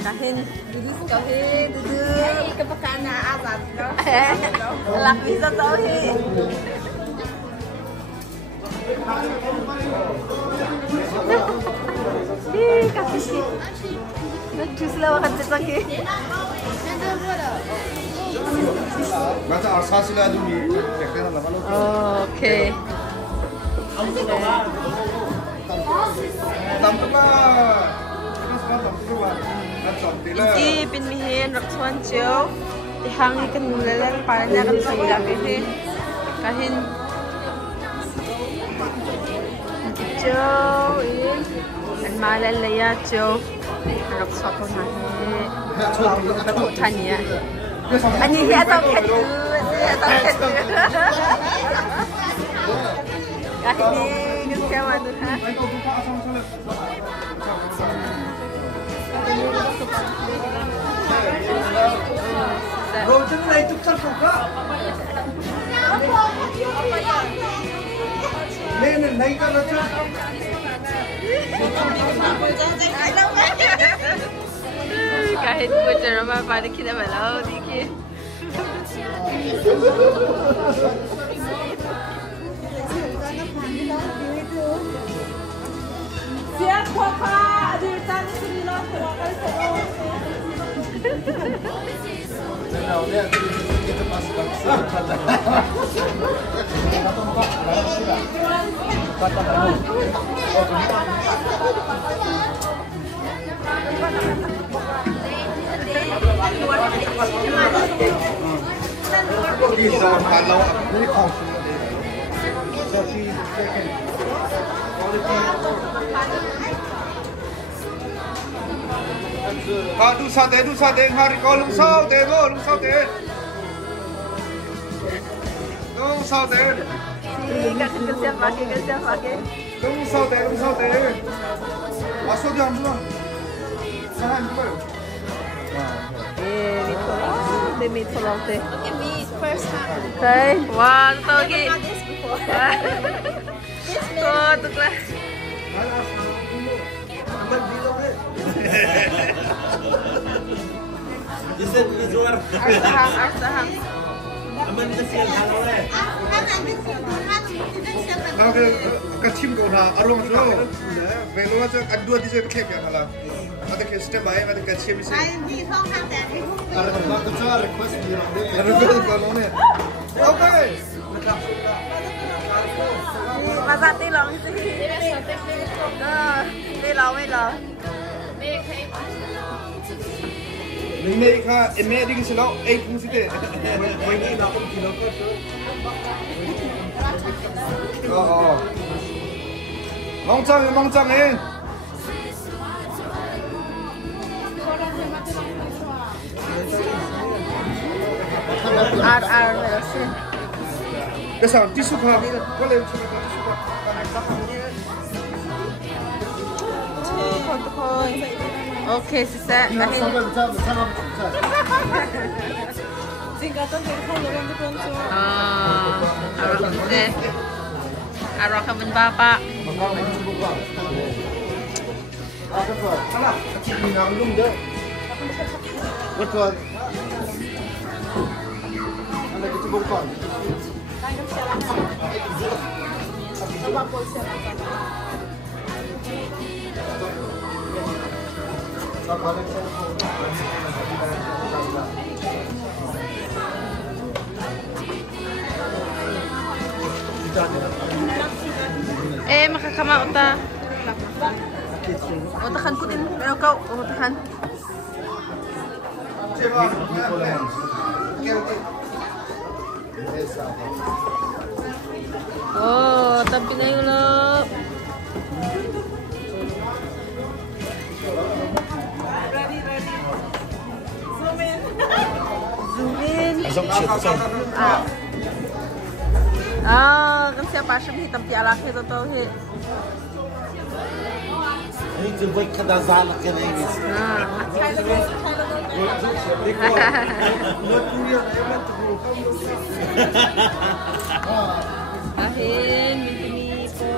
Kahin. Duduk kahin, duduk ke pekana azan dah. Lak bisa tahu. Kasih sih. Jus lah makan lagi. Masa asas sila dumi. Okay. Iji pinmihin raksuan ciao. Dihangi kan mulalan paranya kan sabila pihi. Kahin. Ciao in. An malalaya ciao. Raksuan ko na he. Kato tanya. Ani hiya tau ketu. Hiya tau ketu. Kahin ni kaya madu ha. Rojan lai tukar suka. Nen naik kan aja. Kahit po siya naman, paano kinamalaw, Diki? Siap papa, di tanah sini lah terangkan terus. Nah, lihat kita masuk bangsa. Bisa kalau ini kongsi. Du sa de hari ko lung sao de go lung sao de. Lung sao de. Kasi pakai. Lung sao de. Masuk jam dulu. Sahan dulu. Dito. They made for long day. Look at me, first time. Okay. One, togi. Never done this before. Oh, tukla. Arsahang. Kacim kau na arung tu. Belua tu kedua di sini kek ya kalau. Ada ke step baik, ada kacim sih. Ada tu tu request dia. Request kalau ni. Okay. Masa tilong sih. Tilong. Ini kan, ini di sini lo, fungsi deh. Ini nak pun kilo tu. Oh. Mangcang ni. RR sih. Kesan tisu kah? Boleh tisu kah? Okay, sisa. Singkatan dari saya yang dikonsul. Arwah ka bun bapa. Betul. Ada kecebongkon. Makakamao ta. Utakan ko din. Pero ikaw, utakan. Oh, tapi na yung loob. Zoom in. Kan siapa sih hitam piala kita tahu he. Ini jemput ke dasar lagi ni. Ahin, minti po.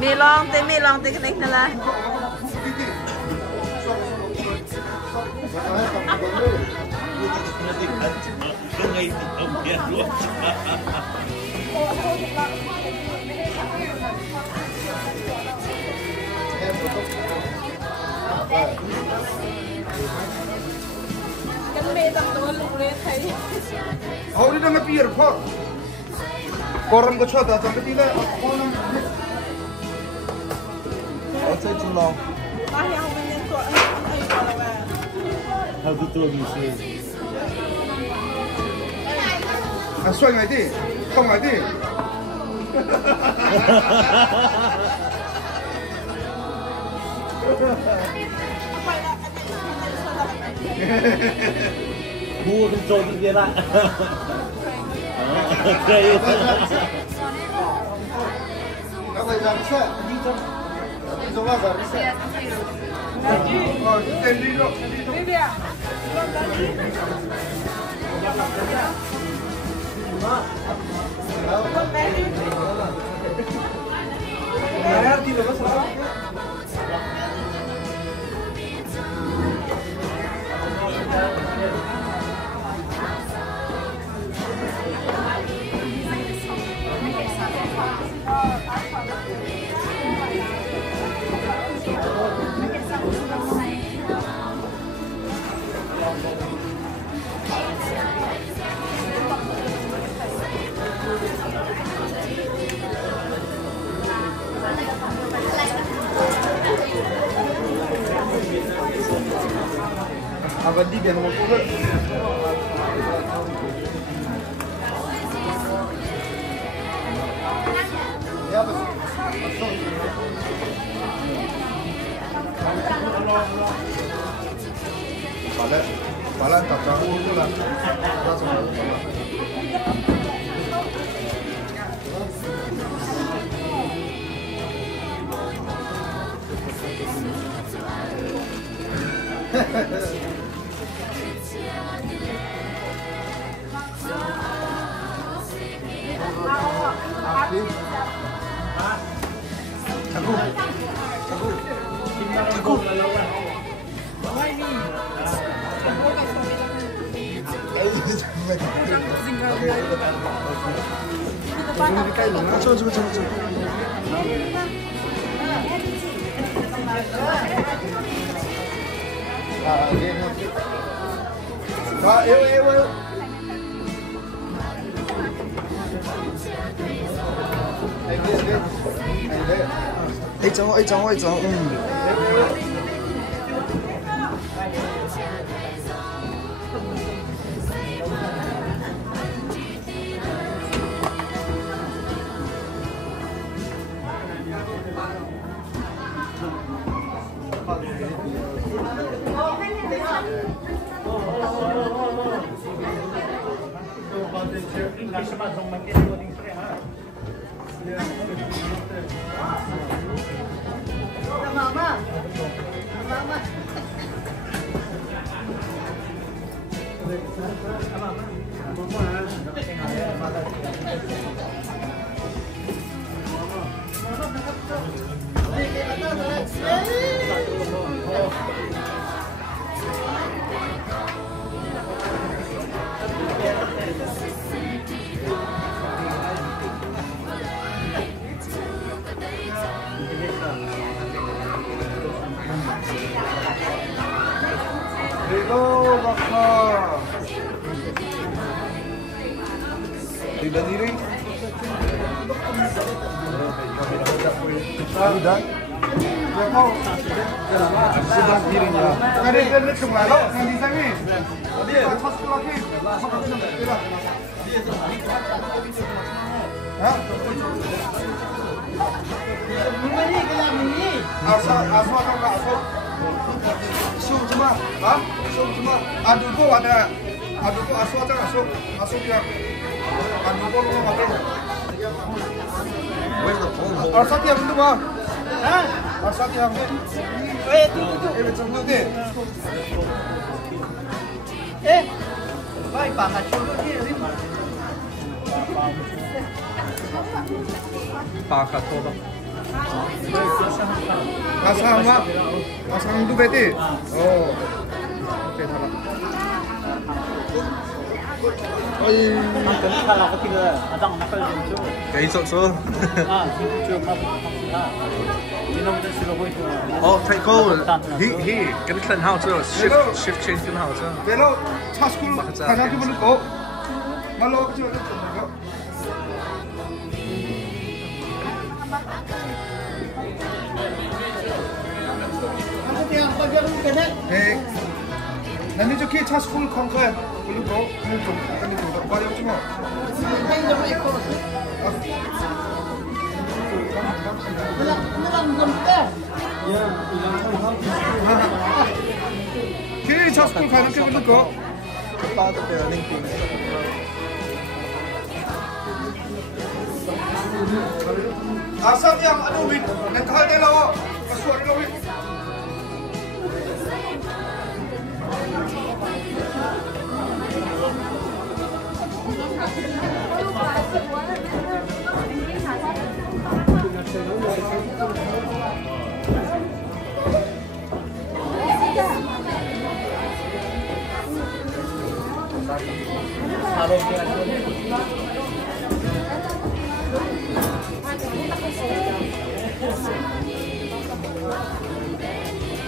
mi long te cái này là cái mê tầm tôi lục lên thấy Hầu đi đang pier phơ Koran ko chota chẳng cái là Ở chơi chung lòng. ba hiểu không nên tuổi ấy gọi là bà How to do this? à xoay ngay đi không ngay đi Mua cái trộn kia lại. Đây. các bạn làm sao đi trong là làm sao tên đi rồi đi đi à abadi biar mau kuat ya betul Malah tak tahu tu lah. Ai chồng. Hello, Baka. Tidak diri. Sudah. Ya kau. Sudah dirinya. Kadang-kadang kemana? Nanti sini. Dia pas lagi. Hah? Ini kelam ini. Asal atau enggak asal? Masuk cuma, ah? Masuk cuma. Aduku ada, aduku asal aja masuk ya. Aduku lu ngapain? Asal yang itu mah? Hah? Asal yang itu. Macam tu deh. Baik banget. Pakat ko ba? Asang du beti. Oh. Okay, pala. Kayak so. Oh, take over. He, cái klan hao chưa? Shift change cái hao chưa? Về lâu, cha school, khả năng cái vấn đề có. Mà lâu cái chuyện đó có. Hey, nanti jo ki cha school khong kha, bulu ko, ni to, ni to, ba yo chmo. Ki cha school khana ke bulu ko. Ba to parenting team. Asam yang anu win, nan khal de lawo, paswar lawo.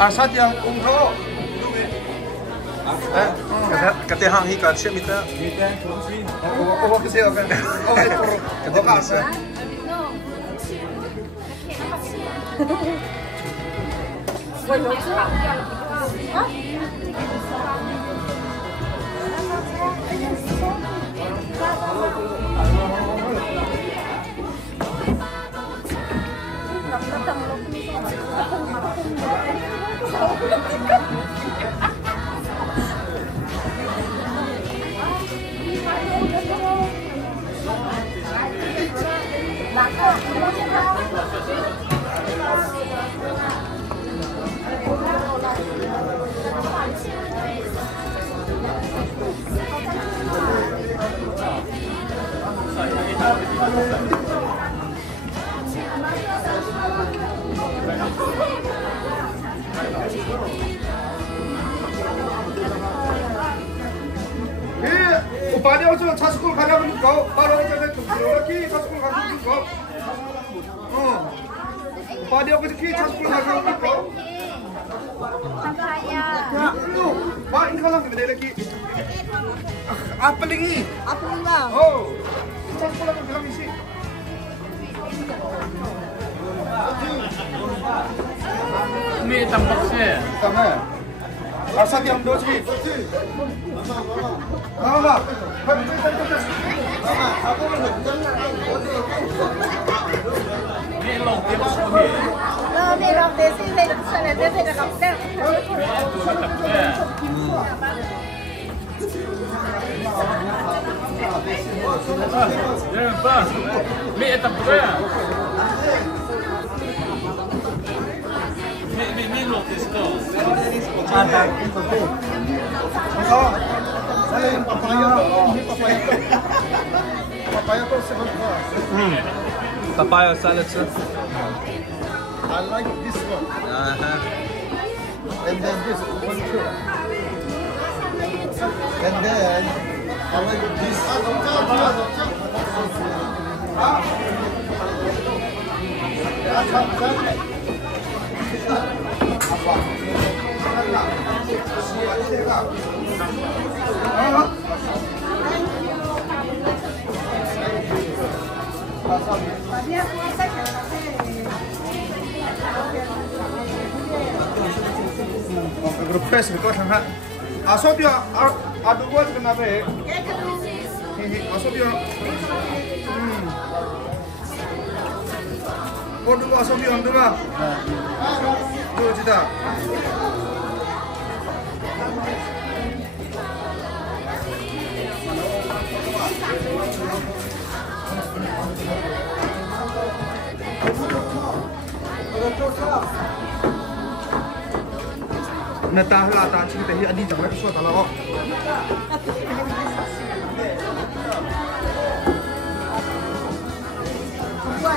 Asat yang umro. Kata hang hi kat siap mita. Oh, kasi okay. Okay, puro. Kata kasi. Upaya itu caskul karya kau, baru aja itu lagi caskul karya kau. Upaya itu ki caskul karya kau. Itu, wah ini kalau kita lagi. Apa lagi? Apa lah? Oh, caskul karya bilang isi. Ini tampaknya. Tampaknya. Asal yang dua sih. Mama. Papaya salad, sir. I like this one. And then this one too. And then I like this. Grup fresh betul sangat. Asal dia ada buat kenapa? Asal dia. Kau dulu asal dia orang tu lah. Tu cerita. Natahlah tak cerita hi adi jangan suat kalau. ลูก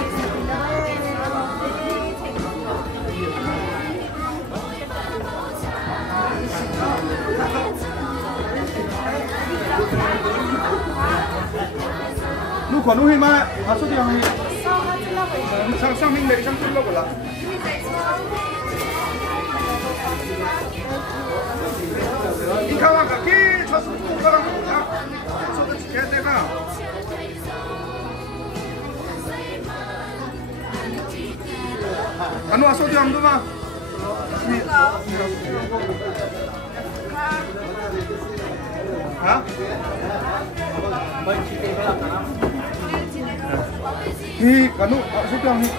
ขอลูกให้มาสุดยังไงช่างหิ้งเลยช่างขึ้นโลกละอีกข้าวกับกี้ชอบสุดกูก็รักกูนะสุดที่แค่ไหนนะอันนู้นสุดยังดูมาฮะนี่กันนู้นสุดยังนี่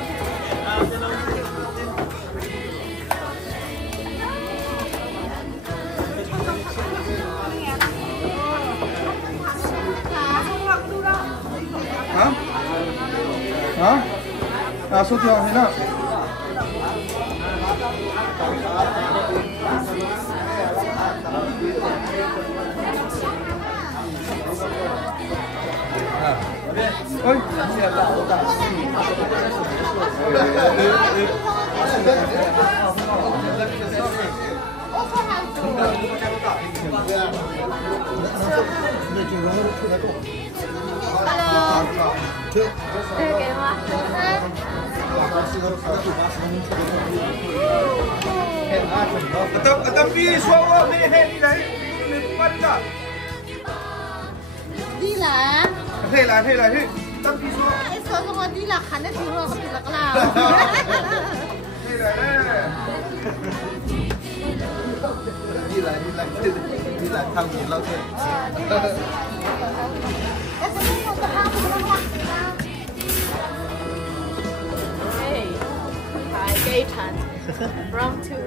ฮะสุดยังนี่นะเฮ้ยtapi suara ni ni dah ni pada đi là thế là thế tapi suara cái số của đi là khán giả rồi có bị lạc nào thế là đi là thằng gì lâu thôi Hey, hi, Gaetan from to.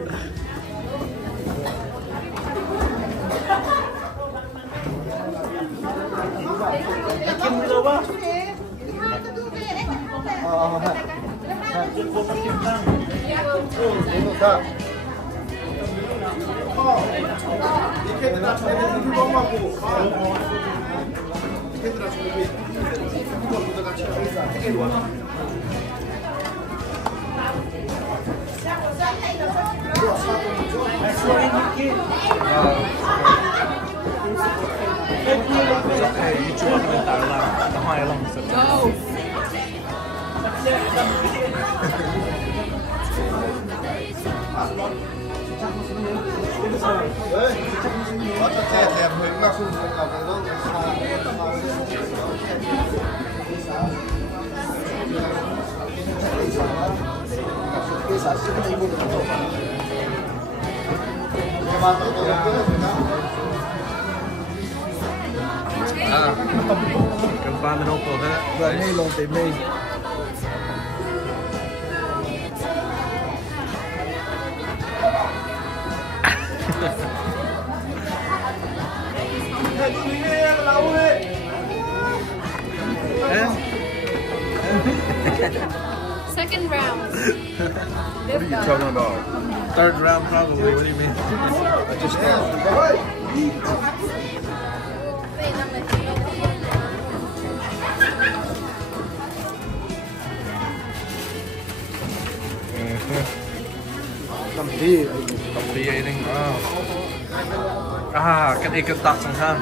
Campana não pode, vai nem longe mesmo. Second round. What are you talking about? Third round, probably. What do you mean? I just Tâm tí eating. Cái này cần tắt xong ha.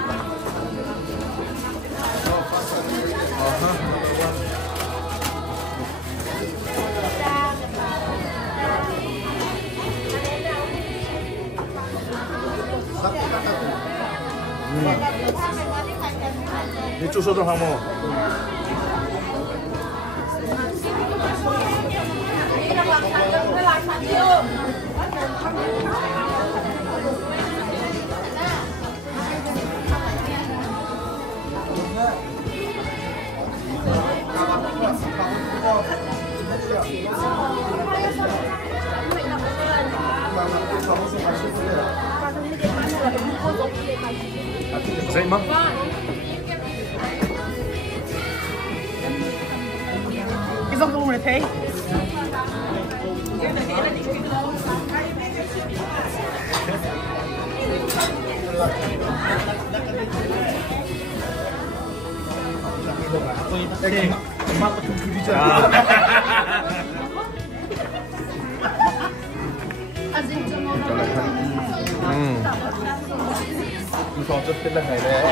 이 주소도 한번. Dậy mâm. cái dòng đồ này thế Đây 엄마가 좀 부리잖아. Có chút cái lần này đấy.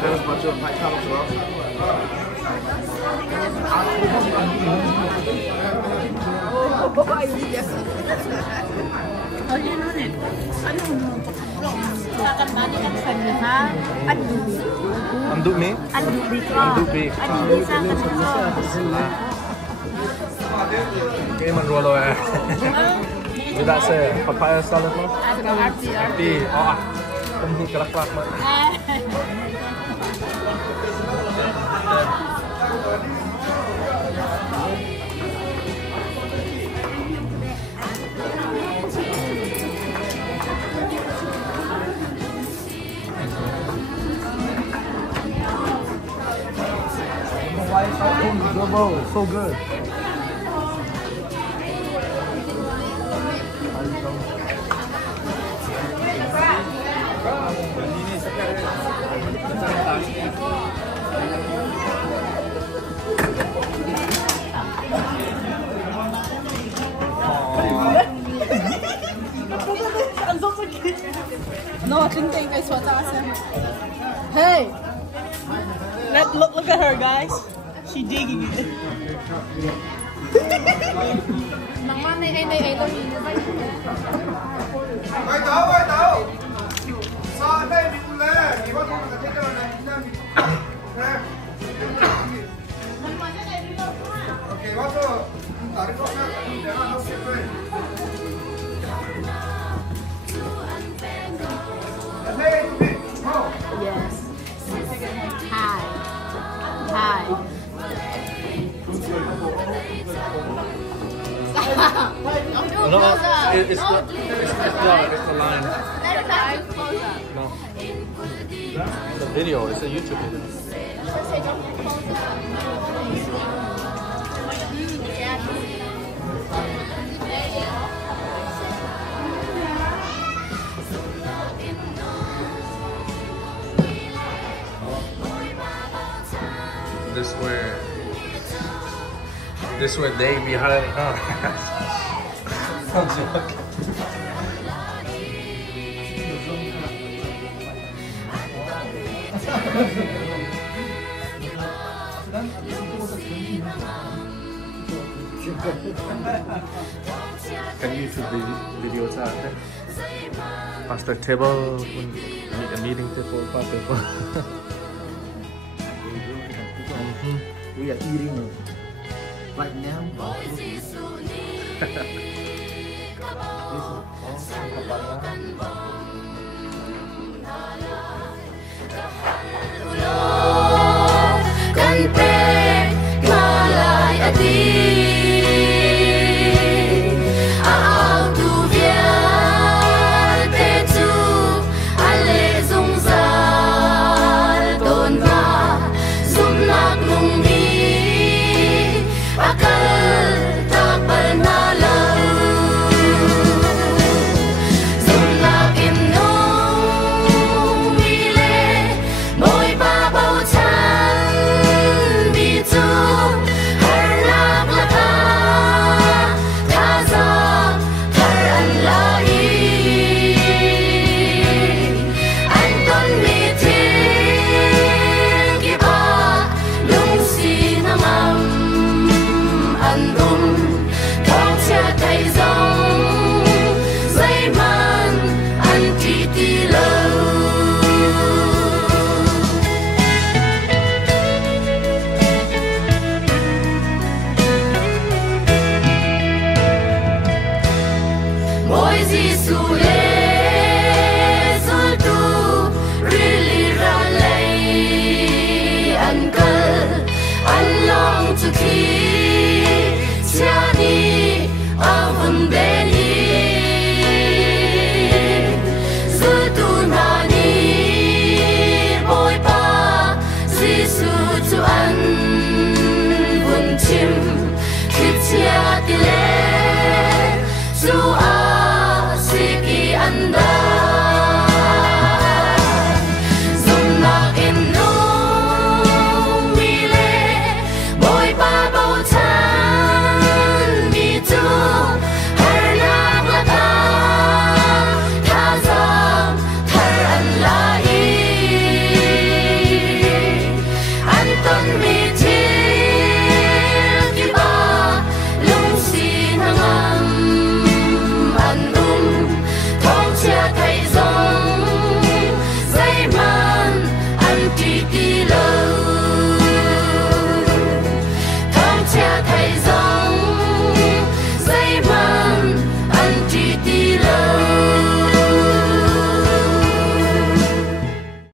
Harus baca macam tu. Akan banyak kan Fahmiha. Anduk ni? Anduk beef. Anduk beef. Anduk beef. Cái mình rùa rồi à. Người ta sẽ papaya salad không? Arti. Không hút cái lắc mà. So good. No, Ting Ting kay Swata kasi. Hey! Look at her, guys. She digging it. Quay tàu. Sao đây mình lên? Thì bắt đầu là thế nào này? Ok, bắt đầu. Tarik kok nak? Jangan harus sesuai. Yes. Hi. Hi. No, it's the line. No. The video, it's a YouTube video. This where they behind. I'm joking. Can YouTube video chat? Pastor table, a meeting table, pastor table. We are eating right now. Yeah.